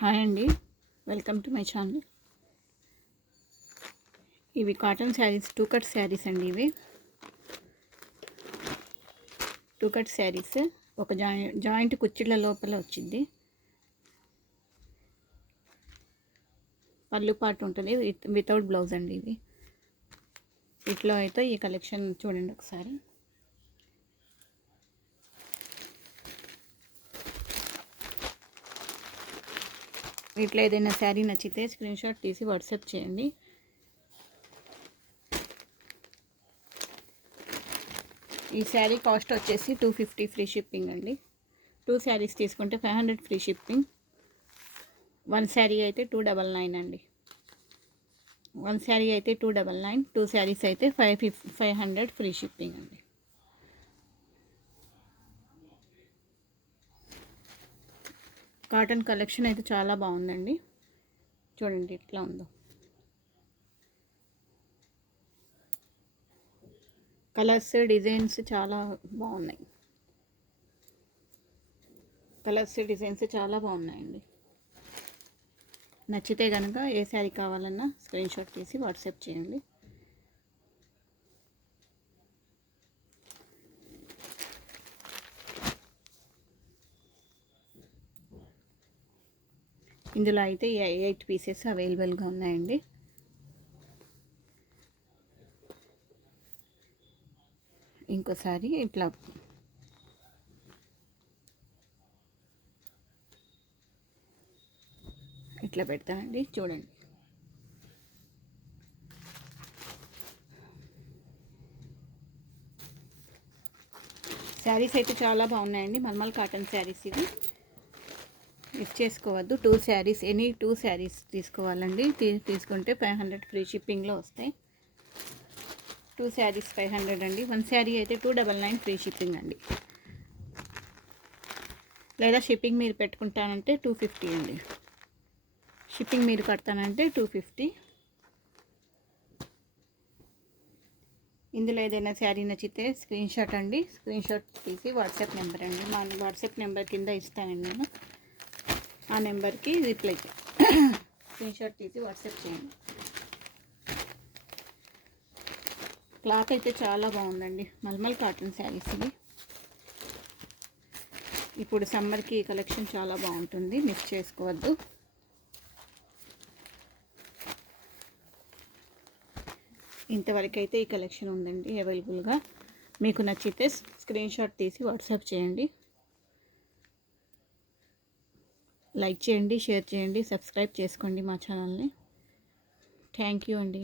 Hi అండి, welcome to my channel. ఇవి cotton saris, two cut saris అండి. ఇవి టూ కట్ శారీస్. ఒక జాయింట్ కుచ్చిళ్ళ లోపల వచ్చింది. పళ్ళు పాటు ఉంటుంది, వితౌట్ బ్లౌజ్ అండి. ఇవి ఇట్లా అయితే ఈ కలెక్షన్ చూడండి ఒకసారి. ఇట్లా ఏదైనా శారీ నచ్చితే స్క్రీన్ షాట్ తీసి వాట్సాప్ చేయండి. ఈ శారీ కాస్ట్ వచ్చేసి 250 ఫ్రీ షిప్పింగ్ అండి. 2 శారీస్ తీసుకుంటే 500 ఫ్రీ షిప్పింగ్. 1 శారీ అయితే 299 అండి. 1 శారీ అయితే 299, 2 శారీస్ అయితే 500 ఫ్రీ షిప్పింగ్ అండి. కాటన్ కలెక్షన్ అయితే చాలా బాగుందండి. చూడండి ఎట్లా ఉందో. కలర్స్, డిజైన్స్ చాలా బాగున్నాయి. కలర్స్, డిజైన్స్ చాలా బాగున్నాయండి. నచ్చితే కనుక ఏ శారీ కావాలన్నా స్క్రీన్ షాట్ తీసి వాట్సాప్ చేయండి. ఇందులో అయితే 8 పీసెస్ అవైలబుల్గా ఉన్నాయండి. ఇంకోసారి ఇట్లా పెడతానండి, చూడండి. శారీస్ అయితే చాలా బాగున్నాయండి. మల్మల్ కాటన్ శారీస్ ఇవి. మిస్ చేసుకోవద్దు. 2 శారీస్, ఎనీ 2 శారీస్ తీసుకోవాలండి. తీసుకుంటే 500 ఫ్రీ షిప్పింగ్లో వస్తాయి. 2 శారీస్ 500 అండి. 1 శారీ అయితే 299 ఫ్రీ షిప్పింగ్ అండి. లేదా షిప్పింగ్ మీరు పెట్టుకుంటానంటే 250 అండి. షిప్పింగ్ మీరు కడతానంటే 250. ఇందులో ఏదైనా శారీ నచ్చితే స్క్రీన్ షాట్ అండి. స్క్రీన్ షాట్ తీసి వాట్సాప్ నెంబర్ అండి, మా వాట్సాప్ నెంబర్ కింద ఇస్తానండి నేను. ఆ నెంబర్కి రిప్లై స్క్రీన్ షాట్ తీసి వాట్సాప్ చేయండి. క్లాత్ అయితే చాలా బాగుందండి. మల్మల్ కాటన్ శారీస్ ఇవి. ఇప్పుడు సమ్మర్కి కలెక్షన్ చాలా బాగుంటుంది, మిస్ చేసుకోవద్దు. ఇంతవరకు అయితే ఈ కలెక్షన్ ఉందండి అవైలబుల్గా. మీకు నచ్చితే స్క్రీన్ షాట్ తీసి వాట్సాప్ చేయండి. లైక్ చేయండి, షేర్ చేయండి, సబ్స్క్రైబ్ చేసుకోండి మా ఛానల్ని. థ్యాంక్ యూ అండి.